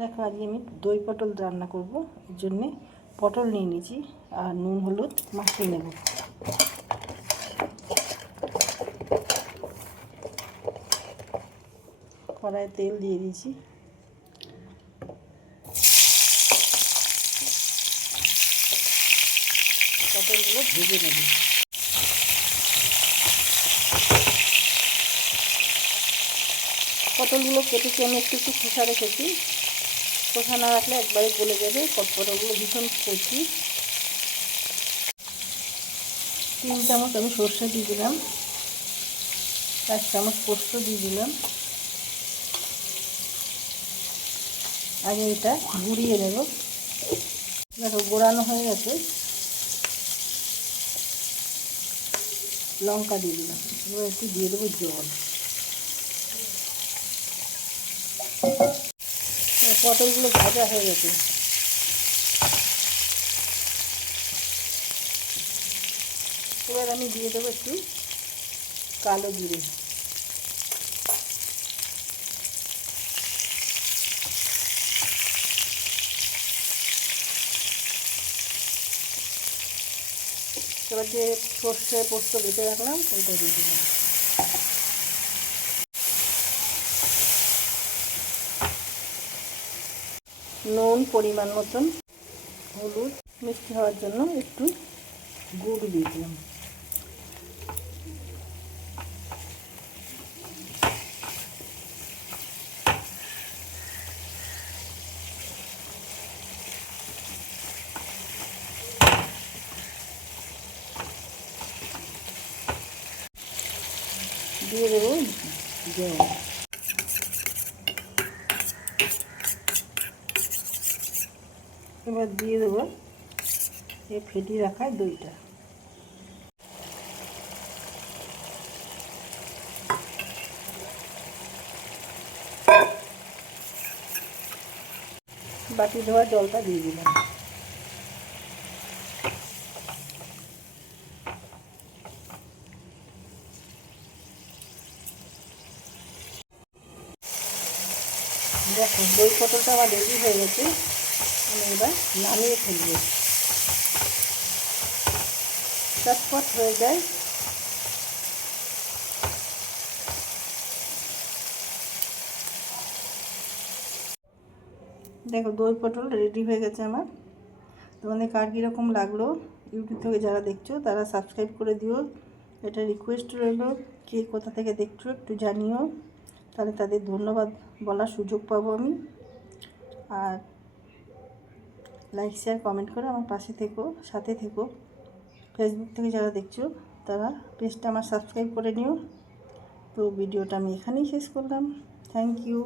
দেখো আজকে আমি দই পটল রান্না করব। এর জন্যে পটল নিয়ে নিয়েছি আর নুন হলুদ মাখিয়ে নেব। কড়াইয়ে তেল দিয়ে দিয়েছি। পটলগুলো ভেজে নেব। পটলগুলো কেটেছি আমি একটু খোসা রেখেছি। খোসা না রাখলে একবারে গলে যাবে। পটলগুলো ভীষণ কচি। 3 চামচ আমি সর্ষে দিয়ে দিলাম, 1 চামচ পোস্ত দিয়ে দিলাম। আগে এটা গুঁড়িয়ে নেব। দেখো গোড়ানো হয়ে গেছে। লঙ্কা দিয়ে দিলাম। এবার একটু দিয়ে দেবো জল। পটলগুলো ভাজা হয়ে গেছে। এবার আমি দিয়ে দেবো একটু কালো জিরে। এবার যে সর্ষে পোস্ত বেটে রাখলাম ওইটা দিয়ে দিলাম। নুন পরিমাণ মতন, হলুদ, মিষ্টি হওয়ার জন্য একটু গুড় দিয়ে দিলাম। দিয়ে দেবো জল। এবার দিয়ে দেবো এই ফেটিয়ে রাখা দইটা। বাটি ধোয়া জলটা দিয়ে দিলাম। দেখো দই পটলটা আমার রেডি হয়ে গেছে। আমি এবার নামিয়ে ফেলব। চটপট হয়ে যায়। দেখো দই পটল রেডি হয়ে গেছে আমার। তোমাদের কার কীরকম লাগলো ইউটিউব থেকে যারা দেখছো তারা সাবস্ক্রাইব করে দিও। এটা রিকোয়েস্ট রইলো, কে কোথা থেকে দেখছো একটু জানিও, তাহলে তাদের ধন্যবাদ বলার সুযোগ পাবো আমি। আর লাইক শেয়ার কমেন্ট করে আমার পাশে থেকো, সাথে থেকো। ফেসবুক থেকে যারা দেখছো তারা পেজটা আমার সাবস্ক্রাইব করে নিও। তো ভিডিওটা আমি এখানেই শেষ করলাম। Thank you.